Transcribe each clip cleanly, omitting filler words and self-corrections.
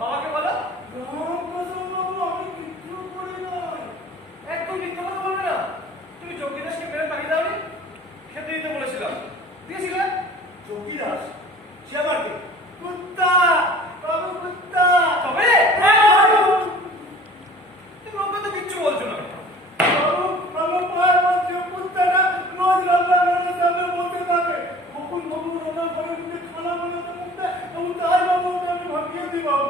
বাবাকে বলো। রামপ্রসাদ বাবু, আমি কিচ্ছু করি নাই। একদম মিথ্যা কথা বলবে না। তুমি যোগীদাসকে মেরে তাড়িয়ে দাওনি? খেতে দিতে বলেছিলাম, দিয়েছিলে? যোগীদাস? সে আবার কে? কুত্তা বাবু, কুত্তা। তবে তুমি ওকে তো কিচ্ছু বলছো না। বাবু, আমার পায়ের মধ্যে কুত্তাটা রোজ রান্নাঘরের সামনে বসে থাকে। কখন বাবু রান্নাঘরের মধ্যে খানা বানাতে মুখতে, এবং তাই বাবু ওকে আমি ভাগিয়ে দিই বাবু।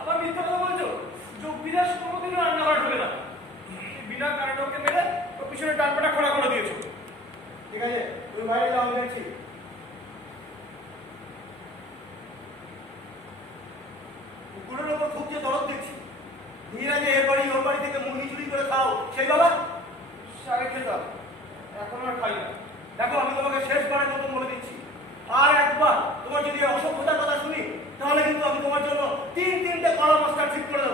আবার মিথ্যা কথা বলছো। যোগীদাস কোনোদিনও রান্নাঘর ঢোকে না। বিনা কারণে ওকে মেরে ওর পিছনে ডানপাটা খোলা করে দিয়েছো। ঠিক আছে, তুমি বাইরে যাও, আমি দেখছি। কুকুরের ওপর খুব যে দরদ দেখছি। ধীরে এর বাড়ি ওর বাড়ি থেকে মুরগি চুরি করে খাও, সেই বাবা? আগে খেতাম, এখন আর খাই না। দেখো, আমি তোমাকে শেষবারের মতো বলে দিচ্ছি, আর একবার তোমার যদি অসভ্যতার কথা শুনি, তাহলে কিন্তু আমি তোমার জন্য তিনটে কলা মাস্টার ঠিক করে দেবো।